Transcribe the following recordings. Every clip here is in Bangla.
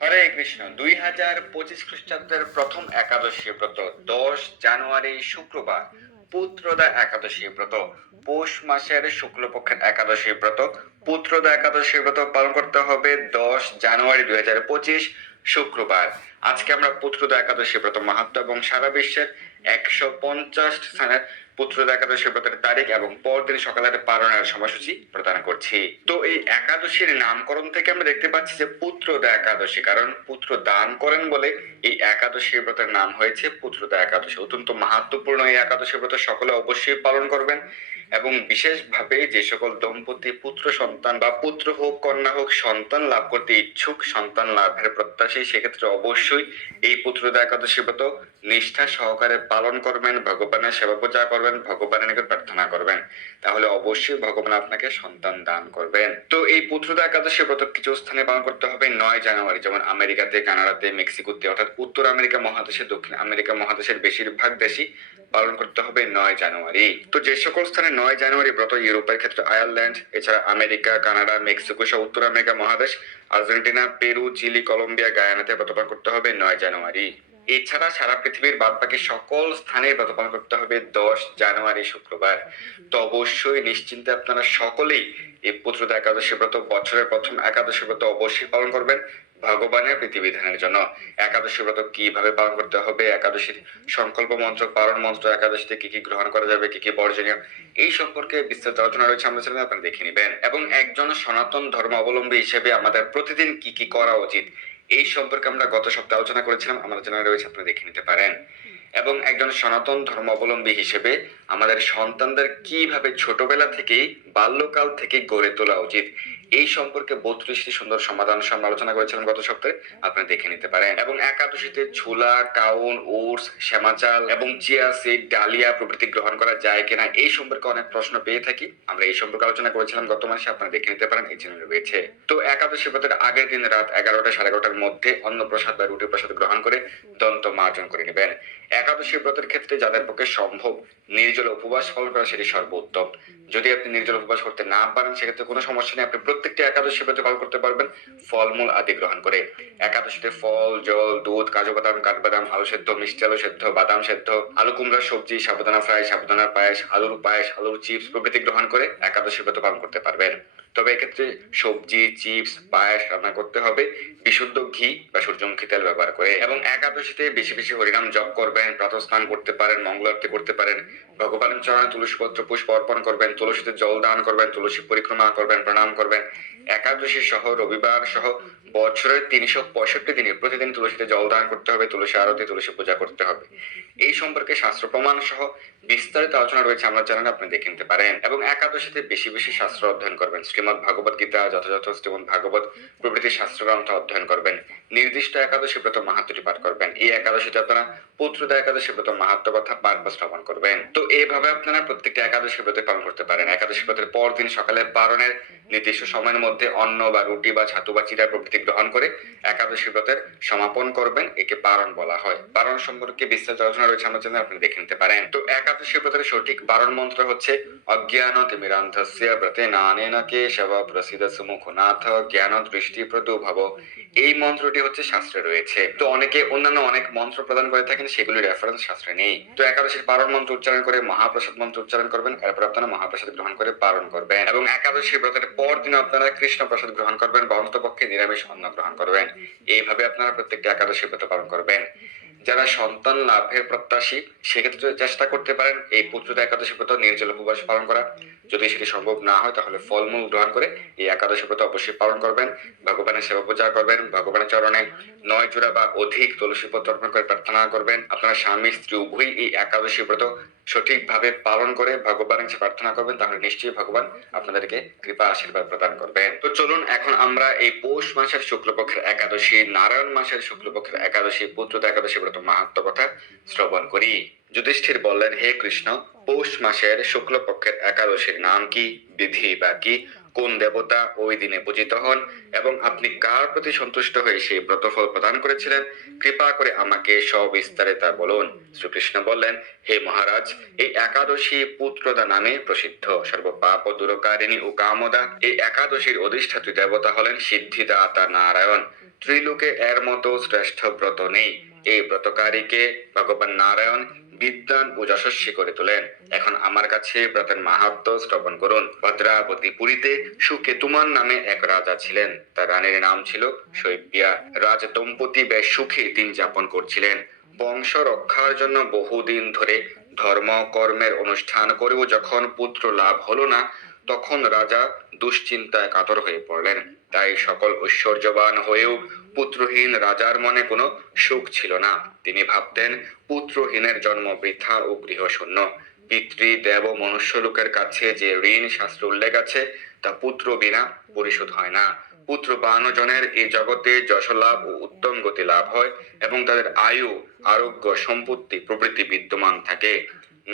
হরে কৃষ্ণ। দুই হাজার পঁচিশ খ্রিস্টাব্দের প্রথম একাদশী ব্রত, দশ জানুয়ারি শুক্রবার, পুত্রদা একাদশী ব্রত, পৌষ মাসের শুক্লপক্ষের একাদশী ব্রত, পুত্রদা একাদশী ব্রত পালন করতে হবে দশ জানুয়ারি দুই হাজার পঁচিশ শুক্রবার। আজকে আমরা পুত্রদা একাদশী ব্রত মাহাত্ম এবং সারা বিশ্বের একশো পঞ্চাশ স্থানের পুত্রদা একাদশী ব্রতের তারিখ এবং পরদিন সকালে পালনের সময়সূচি প্রদান করছি। তো এই একাদশীর নামকরণ থেকে আমরা দেখতে পাচ্ছি যে পুত্রদা একাদশী, কারণ পুত্র দান করেন বলে এই একাদশী ব্রতের নাম হয়েছে পুত্রদা একাদশী। অত্যন্ত মাহাত্মপূর্ণ এই একাদশী ব্রত সকলে অবশ্যই পালন করবেন। এবং বিশেষভাবে যে সকল দম্পতি পুত্র সন্তান বা পুত্র হোক, কন্যা হোক, সন্তান লাভ করতে ইচ্ছুক, সন্তান লাভের প্রত্যাশী, সেক্ষেত্রে অবশ্যই এই পুত্রদা একাদশী ব্রত নিষ্ঠা সহকারে পালন করবেন, ভগবানের সেবা পূজা করবেন, ভগবানের নিকট প্রার্থনা করবেন। তাহলে অবশ্যই ভগবান আপনাকে সন্তান দান করবেন। তো এই পুত্রদা একাদশী ব্রত কিছু স্থানে পালন করতে হবে। নয় জানুয়ারি, যেমন আমেরিকাতে, কানাডাতে, মেক্সিকোতে, অর্থাৎ উত্তর আমেরিকা মহাদেশে, দক্ষিণ আমেরিকা মহাদেশের বেশিরভাগ দেশই পালন করতে হবে নয় জানুয়ারি। তো যে সকল স্থানে নয় জানুয়ারি ব্রত ইউরোপের ক্ষেত্রে আয়ারল্যান্ড, এছাড়া আমেরিকা, কানাডা, মেক্সিকো সহ উত্তর আমেরিকা মহাদেশ, আর্জেন্টিনা, পেরু, চিলি, কলম্বিয়া, গায়ানাতে ব্রত পালন করতে হবে নয় জানুয়ারি। এছাড়া সারা পৃথিবীর বাদ বাকি সকল স্থানে ব্রত পালন করতে হবে দশ জানুয়ারি শুক্রবার। তো অবশ্যই নিশ্চিন্তে আপনারা সকলেই এই পুত্রদা একাদশী ব্রত, বছরের প্রথম একাদশী ব্রত অবশ্যই পালন করবেন। ভগবানের প্রীতিবিধানের জন্য একাদশী ব্রত কীভাবে পালন করতে হবে, একাদশীর সংকল্প মন্ত্র, পালন মন্ত্র, একাদশীতে কি কি গ্রহণ করা যাবে, কি কি বর্জনীয়, এই সম্পর্কে বিস্তারিত আলোচনা রয়েছে আমাদের চ্যানেলে, আপনারা দেখে নেবেন। এবং একজন সনাতন ধর্ম অবলম্বী হিসেবে আমাদের প্রতিদিন কি কি করা উচিত, এই সম্পর্কে আমরা গত সপ্তাহে আলোচনা করেছিলাম, আমাদের চ্যানেলে রয়েছে, আপনারা দেখে নিতে পারেন। এবং একজন সনাতন ধর্মাবলম্বী হিসেবে আমাদের সন্তানদের কীভাবে ছোটবেলা থেকেই, বাল্যকাল থেকে গড়ে তোলা উচিত? এই সম্পর্কে বত্রিশটি সুন্দর সমাধান সঙ্গে আলোচনা করেছিলাম গত সপ্তাহে। আপনি দেখে নিতে পারেন। এবং একাদশীতে ছোলা, কাউন, ওটস শ্যামাচাল এবং চিয়া সিড ডালিয়া প্রভৃতি গ্রহণ করা যায় কিনা, এই সম্পর্কে অনেক প্রশ্ন পেয়ে থাকি। আমরা এই সম্পর্কে আলোচনা করেছিলাম গত মাসে, আপনারা দেখে নিতে পারেন, এই চ্যানেলে রয়েছে। তো একাদশী ব্রতের আগের দিন রাত এগারোটা সাড়ে এগারোটার মধ্যে অন্ন প্রসাদ বা রুটি প্রসাদ গ্রহণ করে দন্ত মার্জন করে নেবেন। একাদশী ব্রতের ক্ষেত্রে যাদের পক্ষে সম্ভব নির্জল উপবাস পালন করা সেটি সর্বোত্তম। যদি আপনি নির্জল উপবাস করতে না পারেন সেক্ষেত্রে কোনো সমস্যা নেই। আপনি প্রত্যেকটি একাদশী ব্রত পালন করতে পারবেন। ফলমূল আদি গ্রহণ করে। একাদশীতে ফল জল দুধ কাজু বাদাম কাঠবাদাম আলু সেদ্ধ মিষ্টি আলু সেদ্ধ বাদাম সেদ্ধ আলু কুমড়া সবজি সাবুদানা ফ্রাই সাবুদানা পায়েস আলুর পায়েস আলুর চিপস প্রভৃতি গ্রহণ করে একাদশী ব্রত পালন করতে পারবেন। তবে এক্ষেত্রে সবজি চিপস পায়েস রান্না করতে হবে। বিশুদ্ধ ঘি বা সূর্যমুখী তেল ব্যবহার করে এবং একাদশীতে বেশি বেশি হরিনাম জপ করবেন প্রাতঃস্নান করতে পারেন মঙ্গল আরতি করতে পারেন ভগবানের চরণে তুলসী পত্র পুষ্প অর্পণ করবেন তুলসীতে জল দান করবেন তুলসী পরিক্রমা করবেন প্রণাম করবেন। একাদশী সহ রবিবার সহ বছরের তিনশো পঁয়ষট্টি দিনে প্রতিদিন তুলসীতে জল দান করতে হবে তুলসী আরতি তুলসী পূজা করতে হবে। এই সম্পর্কে শাস্ত্র প্রমাণ সহ বিস্তারিত আলোচনা রয়েছে, আমরা চ্যানেলে আপনি দেখে নিতে পারেন। এবং একাদশীতে বেশি বেশি শাস্ত্র অধ্যয়ন করবেন। শ্রীমদ ভাগবত গীতা, যথাযথ শ্রীমদ ভাগবত প্রভৃতি শাস্ত্র গ্রন্থ অধ্যয়ন করবেন। নির্দিষ্ট একাদশী ব্রত মাহাত্মটি পাঠ করবেন। এই একাদশীতে আপনারা পুত্রদা একাদশী ব্রত মাহাত্ম কথা পাঠবা শ্রবণ করবেন। তো এইভাবে আপনারা প্রত্যেকটা একাদশী ব্রত পালন করতে পারেন। একাদশী ব্রতের পর দিন সকালে পালনের নির্দিষ্ট সময়ের মধ্যে অন্ন বা রুটি বা ছাতু বা চিরা প্রভৃতি গ্রহণ করে একাদশী ব্রতের সমাপন করবেন। একে পারণ বলা হয়। পারণ সম্পর্কে বিস্তারিত আলোচনা রয়েছে, আমার জন্য আপনি দেখে নিতে পারেন। তো একাদশী ব্রতের সঠিক পারণ মন্ত্র হচ্ছে অজ্ঞান তিমিরান্ধস্য ব্রতে নানেন কেশব, প্রসিদ্ধ সুমুখনাথ জ্ঞান দৃষ্টি প্রদুভব। এই মন্ত্রটি হচ্ছে শাস্ত্রে রয়েছে। তো অনেকে অন্যান্য অনেক মন্ত্র প্রদান করে থাকেন, সেগুলির রেফারেন্স শাস্ত্রে নেই। তো একাদশীর পারণ মন্ত্র উচ্চারণ করে মহাপ্রসাদ মন্ত্র উচ্চারণ করবেন, এরপর আপনারা মহাপ্রসাদ গ্রহণ করে পালন করবেন এবং একাদশী ব্রতের পর দিন আপনারা কৃষ্ণ প্রসাদ গ্রহণ করবেন, বা অন্তপক্ষে নিরামিষ অন্ন গ্রহণ করবেন। এইভাবে আপনারা প্রত্যেকটি একাদশী ব্রত পালন করবেন। যারা সন্তান লাভের প্রত্যাশী, সেক্ষেত্রে চেষ্টা করতে পারেন, এই পুত্রদা একাদশী ব্রত নির্জল উপবাস পালন করা। যদি সেটি সম্ভব না হয়, তাহলে ফলমূল গ্রহণ করে এই একাদশী ব্রত অবশ্যই পালন করবেন। ভগবানের সেবা পূজা করবেন, ভগবানের চরণে নয় জোড়া বা অধিক তুলসী পত্র অর্পণ করে প্রার্থনা করবেন। আপনার স্বামী, স্ত্রী উভয়ই এই একাদশী ব্রত সঠিকভাবে পালন করে ভগবানের কাছে প্রার্থনা করবেন, তাহলে নিশ্চয়ই ভগবান আপনাদেরকে কৃপা, আশীর্বাদ প্রদান করবেন। তো চলুন, এখন আমরা এই পৌষ মাসের শুক্লপক্ষের একাদশী, নারায়ণ মাসের শুক্লপক্ষের একাদশী পুত্রতা একাদশী ব্রত মাহাত্ম কথা শ্রবণ করি। যুধিষ্ঠির বললেন, হে কৃষ্ণ, পৌষ মাসের শুক্লপক্ষের একাদশীর নাম কি? বিধি বা কি? কোন দেবতা ওই দিনে পূজিত হন এবং আপনি কার প্রতি সন্তুষ্ট হয়ে সেই ব্রতফল প্রদান করেছিলেন? কৃপা করে আমাকে সবিস্তারে তা বলুন। শ্রীকৃষ্ণ বললেন, হে মহারাজ, এই একাদশী পুত্রদা নামে প্রসিদ্ধ। সর্বপাপ দূরকারিণী ও কামদা এই একাদশীর অধিষ্ঠাত্রী দেবতা হলেন সিদ্ধিদাতা নারায়ণ। ত্রিলোকে এর মতো শ্রেষ্ঠ ব্রত নেই। এই ব্রতকারীকে ভগবান নারায়ণ বিদ্যান ও যশস্বী করে তোলেন। এখন আমার কাছে ব্রতের মাহাত্ম স্থাপন করুন। ভদ্রাবতী পুরীতে সুকেতুমান নামে এক রাজা ছিলেন। তার রানীর নাম ছিল শৈব্যা। রাজ দম্পতি বেশ সুখে দিন যাপন করছিলেন। বংশ রক্ষার জন্য বহুদিন ধরে ধর্ম কর্মের অনুষ্ঠান করেও যখন পুত্র লাভ হলো না তখন রাজা দুশ্চিন্তায় কাতর হয়ে পড়লেন। তাই সকল ঐশ্বর্যবান হয়েও পুত্রহীন রাজার মনে কোনো সুখ ছিল না। তিনি ভাবতেন, পুত্রহীনের জন্ম বৃথা ও গৃহশূন্য। পিতৃ দেব মনুষ্য লোকের কাছে যে ঋণ শাস্ত্র উল্লেখ আছে, তা পুত্র বিনা পরিশোধ হয় না। পুত্র জনের এই জগতে যশ লাভ ও উত্তম গতি লাভ হয় এবং তাদের আয়ু, আরোগ্য, সম্পত্তি প্রভৃতি বিদ্যমান থাকে।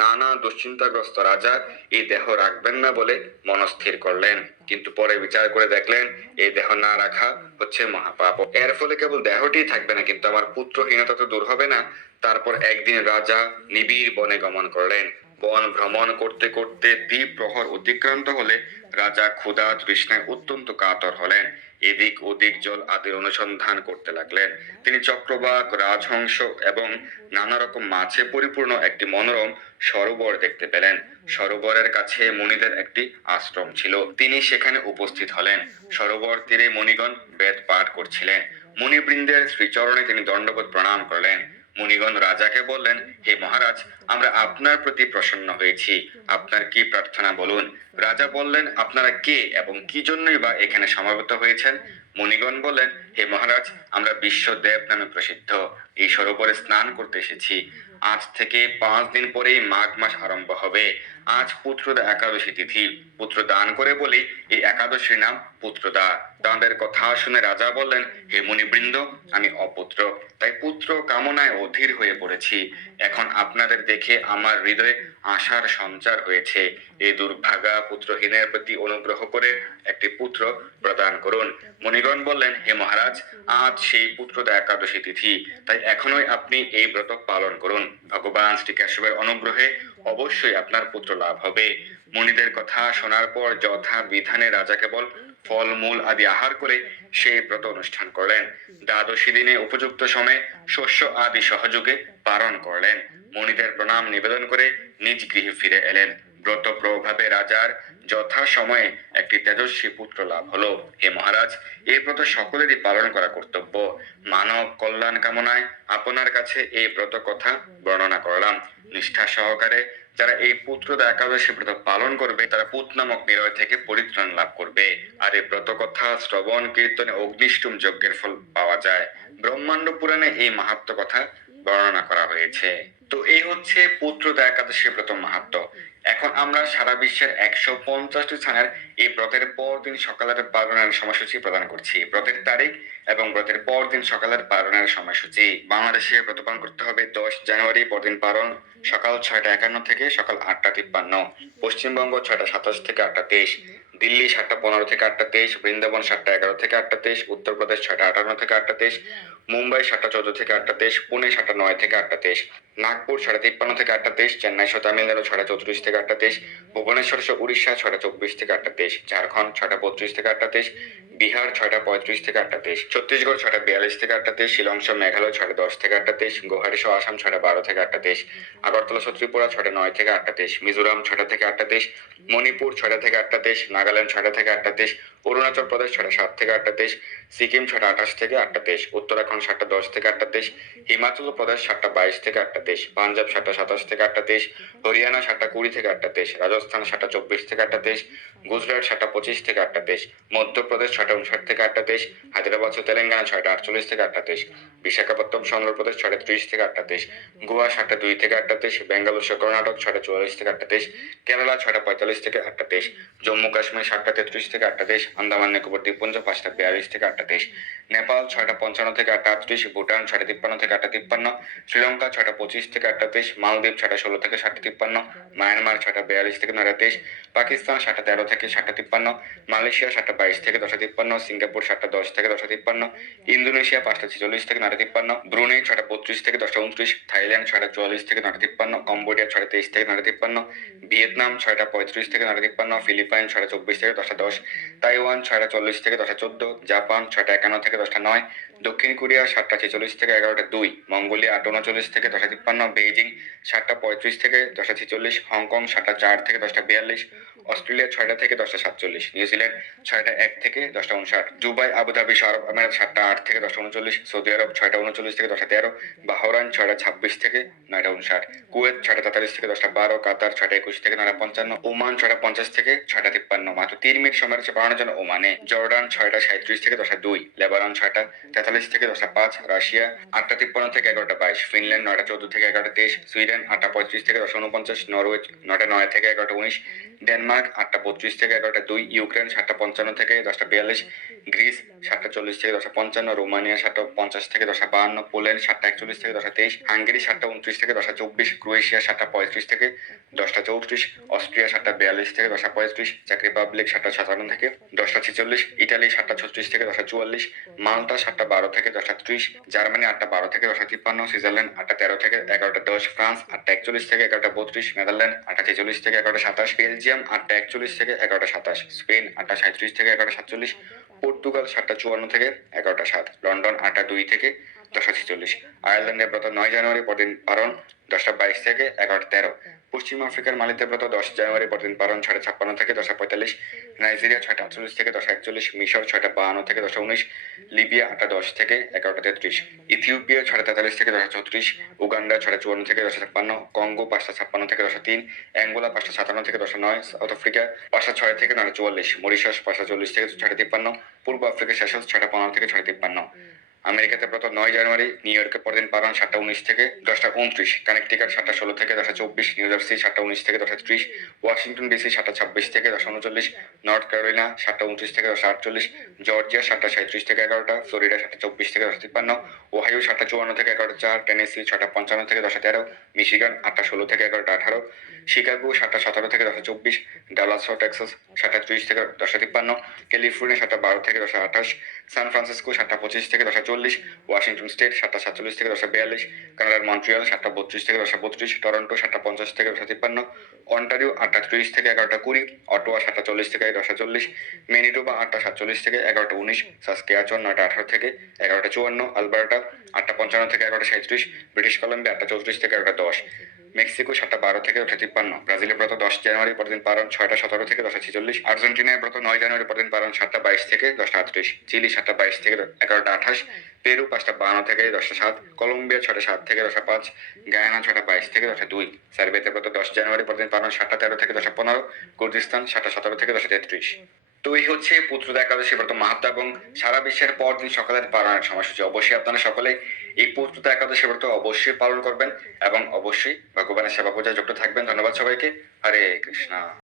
নানা দুশ্চিন্তাগ্রস্ত রাজা এই দেহ রাখবেন না বলে মনস্থির করলেন। কিন্তু পরে বিচার করে দেখলেন, এই দেহ না রাখা হচ্ছে মহাপাপ। এর ফলে কেবল দেহটি থাকবে না, কিন্তু আমার পুত্রহীনতা তো দূর হবে না। তারপর একদিন রাজা নিবিড় বনে গমন করলেন। বন ভ্রমণ করতে করতে দ্বীপ প্রহর অতিক্রান্ত হলে রাজা ক্ষুধা তৃষ্ণায় অত্যন্ত কাতর হলেন। এদিক ওদিক জল আদির অনুসন্ধান করতে লাগলেন। তিনি চক্রবাক, রাজহংস এবং নানা রকম মাছে পরিপূর্ণ একটি মনোরম সরোবর দেখতে পেলেন। সরোবরের কাছে মুনিদের একটি আশ্রম ছিল। তিনি সেখানে উপস্থিত হলেন। সরোবর তীরে মণিগণ বেদ পাঠ করছিলেন। মুনিবৃন্দের শ্রীচরণে তিনি দণ্ডবোধ প্রণাম করলেন। মুনিগণ রাজাকে বললেন, হে মহারাজ, আমরা আপনার প্রতি প্রসন্ন হয়েছি। আপনার কি প্রার্থনা বলুন? রাজা বললেন, আপনারা কে এবং কি জন্যই বা এখানে সমাবেত হয়েছেন? মুনিগণ বললেন, হে মহারাজ, আমরা বিশ্ব দেব নামে প্রসিদ্ধ। এই সরোবরে স্নান করতে এসেছি। আজ থেকে পাঁচ দিন পরেই মাঘ মাস আরম্ভ হবে। আজ পুত্রদা একাদশী তিথি। পুত্র দান করে বলি, এই একাদশীর নাম পুত্রদা। তাঁদের কথা শুনে রাজা বললেন, হে মুনিবৃন্দ, আমি অপুত্র। তাই পুত্র কামনায় অধীর হয়ে পড়েছি। এখন আপনাদের দেখে আমার হৃদয়ে আশার সঞ্চার হয়েছে। এই দুর্ভাগা পুত্রহীনের প্রতি অনুগ্রহ করে একটি পুত্র প্রদান করুন। মুনিগণ বললেন, হে মহারাজ, আজ সেই পুত্রদা একাদশী তিথি, তাই এখনোই আপনি এই ব্রত পালন করুন। ভগবান শ্রী কেশবের অনুগ্রহে অবশ্যই আপনার পুত্র লাভ হবে। মুনিদের কথা শোনার পর যথা বিধানে রাজা কেবল ফলমূল আদি আহার করে সেই ব্রত অনুষ্ঠান করলেন। দ্বাদশী দিনে উপযুক্ত সময়ে শস্য আদি সহযোগে পালন করলেন। মুনিদের প্রণাম নিবেদন করে নিজ গৃহে ফিরে এলেন। ব্রত প্রভাবে রাজার যথা সময়ে একটি তেজস্বী পুত্র লাভ হলো। হে মহারাজ এই ব্রত সকলেরই পালন করা কর্তব্য। মানব কল্যাণ কামনায় আপনার কাছে এই ব্রত কথা বর্ণনা করলাম। নিষ্ঠা সহকারে যারা এই পুত্রদা একাদশী ব্রত পালন করবে, তারা পুত নামক নিরয় থেকে পরিত্রাণ লাভ করবে। আর এই ব্রত কথা শ্রবণ, কীর্তনে অগ্নিষ্টম যজ্ঞের ফল পাওয়া যায়। ব্রহ্মাণ্ড পুরাণে এই মাহাত্ম কথা বর্ণনা করা হয়েছে। তো এই হচ্ছে পুত্রদা একাদশী ব্রত মাহাত্ম। এখন আমরা সারা বিশ্বের একশো পঞ্চাশটি স্থানের এই ব্রতের পর দিন সকালের পালনের সময়সূচি প্রদান করছি। ব্রতের তারিখ এবং ব্রতের পর দিন সকালের পালনের সময়সূচি। বাংলাদেশে ব্রত পালন করতে হবে দশ জানুয়ারি, পরদিন পালন সকাল ছয়টা একান্ন থেকে সকাল আটটা তিপ্পান্ন। পশ্চিমবঙ্গ ছয়টা সাতাশ থেকে আটটা তেইশ। দিল্লি সাতটা পনেরো থেকে আটটা তেইশ, বৃন্দাবন সাতটা এগারো থেকে আটটা তেইশ, উত্তরপ্রদেশ ছয়টা আটান্ন থেকে আটটা তেইশ, মুম্বাই সাতটা চোদ্দ থেকে আটটা তেইশ, পুনে সাতটা নয় থেকে আটটা তেইশ, নাগপুর সাড়ে তিপ্পান্ন থেকে আটটা তেইশ, চেন্নাই সহ তামিলনাড়ু ছয়টা চৌত্রিশ থেকে আটটা তেইশ, ভুবনেশ্বর উড়িষ্যা ছয়টা চব্বিশ থেকে আটটা তেইশ, ঝাড়খণ্ড ছটা বত্রিশ থেকে আটটা তেইশ বিহার ছয়টা পঁয়ত্রিশ থেকে আটটা তেইশ, ছত্তিশগড় ছয়টা বিয়াল্লিশ থেকে আটটা তেইশ শিলং সহ মেঘালয় ছয়টা দশ থেকে আটটা তেইশ, গুয়াহাটি, সহ আসাম ছয়টা বারো থেকে আটটা তেইশ, আগরতলা সহ ত্রিপুরা ছয়টা নয় থেকে আটটা তেইশ, মিজোরাম ছয়টা থেকে আটটা তেইশ, মণিপুর ছয়টা থেকে আটটা তেইশ, নাগাল্যান্ড ছয়টা থেকে আটটা তেইশ অরুণাচল প্রদেশ ছয়টা সাত থেকে আটটা তেইশ সিকিম ছয়টা আঠাশ থেকে আটটা তেইশ উত্তরাখণ্ড সাতটা দশ থেকে আটটা তেইশ হিমাচল প্রদেশ সাতটা বাইশ থেকে আটটা তেইশ পাঞ্জাব সাতটা সাতাশ থেকে আটটা তেইশ হরিয়ানা সাতটা কুড়ি থেকে আটটা তেইশ রাজস্থান সাতটা চব্বিশ থেকে আটটা তেইশ গুজরাট সাতটা পঁচিশ থেকে আটটা তেইশ মধ্যপ্রদেশ ছয়টা উনষাট থেকে আটটা তেইশ হায়দ্রাবাদ ও তেলেঙ্গানা ছয়টা আটচল্লিশ থেকে আটটা তেইশ বিশাখাপত্তনম চন্দ্রপ্রদেশ ছয়টা ত্রিশ থেকে আটটা তেইশ গোয়া সাতটা দুই থেকে আটটা তেইশ বেঙ্গালুর সহ কর্ণাটক ছয়টা চুয়াল্লিশ থেকে আটটা তেইশ কেরালা ছয়টা পঁয়তাল্লিশ থেকে আটটা তেইশ জম্মু কাশ্মীর সাতটা তেত্রিশ থেকে আটটা তেইশ আন্দামান নিকোবর দ্বীপপুঞ্জ পাঁচটা বিয়াল্লিশ থেকে আটটা তেইশ। নেপাল, ছয়টা পঞ্চান্ন থেকে আটটা আটত্রিশ। ভুটান, ছয়টা তিপ্পান্ন থেকে আটটা তিপ্পান্ন। শ্রীলঙ্কা, ছয়টা পঁচিশ থেকে আটটা তেইশ। মালদ্বীপ, ছয়টা ষোলো থেকে সাতটা তিপ্পান্ন। মায়ানমার, ছয়টা বিয়াল্লিশ থেকে নয়টা তেইশ। পাকিস্তান, সাতটা তেরো থেকে সাতটা তিপ্পান্ন। মালয়েশিয়া, সাতটা বাইশ থেকে দশটা তিপ্পান্ন। সিঙ্গাপুর, সাতটা দশ থেকে দশটা তিপ্পান্ন। ইন্দোনেশিয়া, পাঁচটা ছেচল্লিশ থেকে নয়টা তিপ্পান্ন। ব্রুনেই, ছয়টা বত্রিশ থেকে দশটা উনত্রিশ থাইল্যান্ড, ছয়টা চুয়াল্লিশ থেকে নয়টা তিপ্পান্ন। কম্বোডিয়া, ছয়টা তেইশ থেকে নয়টা তিপ্পান্ন। ভিয়েতনাম, ছয়টা পঁয়ত্রিশ থেকে নয়টা তিপ্পান্ন। ফিলিপাইন, ছয়টা চব্বিশ থেকে দশটা দশ। তাইওয়ান ছয়টা চল্লিশ থেকে দশটা চোদ্দ জাপান ছয়টা একান্ন থেকে দশটা নয় দক্ষিণ কোরিয়া সাতটা ছেচল্লিশ থেকে এগারোটা দুই মঙ্গোলিয়া আট উনচল্লিশ থেকে দশটা তিপ্পান্ন বেইজিং সাতটা পঁয়ত্রিশ থেকে দশটা ছেচল্লিশ হংকং সাতটা চার থেকে দশটা বিয়াল্লিশ অস্ট্রেলিয়া ছয়টা থেকে দশটা সাতচল্লিশ নিউজিল্যান্ড ছয়টা এক থেকে দশটা উনষাট দুবাই আবুধাবি আরব আমিরাত সাতটা আট থেকে দশটা উনচল্লিশ সৌদি আরব ছয়টা উনচল্লিশ থেকে দশটা তেরো বাহরান ছয়টা ছাব্বিশ থেকে নয়টা উনষাট কুয়েত ছয়টা তেতাল্লিশ থেকে দশটা বারো কাতার ছয়টা একুশ থেকে নয়টা পঞ্চান্ন ওমান ছয়টা পঞ্চাশ থেকে ছয়টা তিপ্পান্ন মাত্র তিন মিনিট সময় রয়েছে বাড়ানোর জন্য ওমানে জর্ডান ছয়টা সাঁত্রিশ থেকে দশটা দুই লেবানন ছয়টা তেতাল্লিশ থেকে দশটা পাঁচ রাশিয়া আটটা তিপ্পান্ন থেকে এগারোটা বাইশ ফিনল্যান্ড নয়টা চোদ্দ থেকে এগারোটা তেইশ সুইডেন আটটা পঁয়ত্রিশ থেকে দশটা উনপঞ্চাশ নরওয়ে নয়টা নয় থেকে এগারোটা উনিশ ডেনমার্ক আটটা বত্রিশ থেকে এগারোটা দুই ইউক্রেন সাতটা পঞ্চান্ন থেকে দশটা বিয়াল্লিশ গ্রিস সাতটা চল্লিশ থেকে দশটা পঞ্চান্ন রোমানিয়া সাতটা পঞ্চাশ থেকে দশটা বাহান্ন পোল্যান্ড সাতটা একচল্লিশ থেকে দশটা তেইশ হাঙ্গেরি সাতটা উনত্রিশ থেকে দশটা চব্বিশ ক্রোয়েশিয়া সাতটা পঁয়ত্রিশ থেকে দশটা চৌত্রিশ অস্ট্রিয়া সাতটা বিয়াল্লিশ থেকে দশটা পঁয়ত্রিশ চেক রিপাবলিক সাতটা সাতান্ন থেকে দশটা ছেচল্লিশ ইটালি সাতটা ছত্রিশ থেকে দশটা চুয়াল্লিশ মাল্টা সাতটা বারো থেকে দশটা ত্রিশ জার্মানি আটটা বারো থেকে দশটা তিপ্পান্ন সুইজারল্যান্ড আটটা তেরো থেকে এগারোটা দশ ফ্রান্স আটটা একচল্লিশ থেকে এগারোটা বত্রিশ নেদারল্যান্ড আটটা ছেচল্লিশ থেকে এগারোটা সাতাশ বেলজিয়াম আটটা একচল্লিশ থেকে এগারোটা সাতাশ স্পেন আটটা সাঁত্রিশ থেকে এগারোটা সাতচল্লিশ পর্তুগাল সাতটা চুয়ান্ন থেকে এগারোটা সাত লন্ডন আটটা দুই থেকে দশটা ছেচল্লিশ। আয়ারল্যান্ডের ব্রত নয় জানুয়ারি পরদিন পালন, দশটা বাইশ থেকে এগারোটা তেরো। পশ্চিম আফ্রিকার মালিতে ব্রত দশ জানুয়ারি পরদিন পালন ছয়টা ছাপ্পান্ন থেকে দশটা পঁয়তাল্লিশ। নাইজেরিয়া ছয়টা আটচল্লিশ থেকে দশটা একচল্লিশ। মিশর ছয়টা বাহান্ন থেকে দশটা উনিশ। লিবিয়া আটটা দশ থেকে এগারোটা তেত্রিশ। ইথিওপিয়া ছয়টা তেতাল্লিশ থেকে দশটা চৌত্রিশ। উগান্ডা ছয়টা চুয়ান্ন থেকে দশটা ছাপ্পান্ন। কঙ্গো পাঁচটা ছাপ্পান্ন থেকে দশটা তিন। অ্যাঙ্গোলা পাঁচটা সাতান্ন থেকে দশটা নয়। সাউথ আফ্রিকা পাঁচটা ছয় থেকে নয়টা চুয়াল্লিশ। মরিশাস পাঁচটা চল্লিশ থেকে ছয়টা তিপ্পান্ন। পূর্ব আফ্রিকা শেষাস ছয়টা পনেরো থেকে ছয়টা তিপ্পান্ন। আমেরিকাতে প্রথম নয় জানুয়ারি নিউ ইয়র্কে পরদিন পালন সাতটা উনিশ থেকে দশটা উনত্রিশ কানেকটিকাট সাতটা ষোলো থেকে দশটা চব্বিশ নিউ জার্সি সাতটা উনিশ থেকে দশটা ত্রিশ ওয়াশিংটন ডিসি সাতটা ছাব্বিশ থেকে দশটা উনচল্লিশ নর্থ ক্যারোলিনা সাতটা উনত্রিশ থেকে দশটা আটচল্লিশ জর্জিয়া সাতটা সাঁত্রিশ থেকে এগারোটা ফ্লোরিডা সাতটা চব্বিশ থেকে দশটা তিপ্পান্ন ওহাইও সাতটা চুয়ান্ন থেকে এগারোটা চার টেনেসি ছটা পঞ্চান্ন থেকে দশটা তেরো মিশিগান আটটা ষোলো থেকে এগারোটা আঠারো শিকাগো সাতটা সতেরো থেকে দশটা চব্বিশ ডালাস টেক্সাস সাতটা ত্রিশ থেকে দশটা তিপ্পান্ন ক্যালিফোর্নিয়া সাতটা বারো থেকে দশটা আঠাশ সান ফ্রান্সিসকো সাতটা পঁচিশ থেকে দশটা চল্লিশ, ওয়াশিংটন স্টেট সাতটা সাতচল্লিশ থেকে দশটা বিয়াল্লিশ, কানাডার মন্ট্রিয়াল সাতটা বত্রিশ থেকে দশটা বত্রিশ, টরন্টো সাতটা পঞ্চাশ থেকে দশটা তিপ্পান্ন, অন্টারিও আটটা ত্রিশ থেকে এগারোটা কুড়ি অটোয়া সাতটা চল্লিশ থেকে দশটা চল্লিশ, মেনিটোবা আটটা সাতচল্লিশ থেকে এগারোটা উনিশ, সাসকেয়াচন নয়টা আঠারো থেকে এগারোটা চুয়ান্ন, আলবার্টা আটটা পঞ্চান্ন থেকে এগারোটা সাঁত্রিশ ব্রিটিশ কলম্বিয়া আটটা চৌত্রিশ থেকে এগারোটা দশ। মেক্সিকো সাতটা বারো থেকে দশটা তিপ্পান্ন। ব্রাজিলের ব্রত দশ জানুয়ারি পরদিন পালন ছয়টা সতেরো থেকে দশটা ছেচল্লিশ। আর্জেন্টিনার ব্রত নয় জানুয়ারি পরদিন পালন সাতটা বাইশ থেকে দশটা আটত্রিশ। চিলি সাতটা বাইশ থেকে এগারোটা আঠাশ। পেরু পাঁচটা বান্ন থেকে দশটা সাত। কলম্বিয়া ছটা সাত থেকে দশটা পাঁচ। গায়ানা ছটা বাইশ থেকে দশটা দুই। সার্বিয়াতে ব্রত দশ জানুয়ারি পরদিন পালন সাতটা তেরো থেকে দশটা পনেরো। কুর্দিস্তান সাতটা সতেরো থেকে দশটা তেত্রিশ। তো এই হচ্ছে পুত্রদা একাদশী ব্রত মাহাত্ম এবং সারা বিশ্বের পর দিন সকালের পালনের সময়সূচি। অবশ্যই আপনারা সকলে এই পুত্রদা একাদশী ব্রত অবশ্যই পালন করবেন এবং অবশ্যই ভগবানের সেবা পূজায় যুক্ত থাকবেন। ধন্যবাদ সবাইকে। হরে কৃষ্ণা।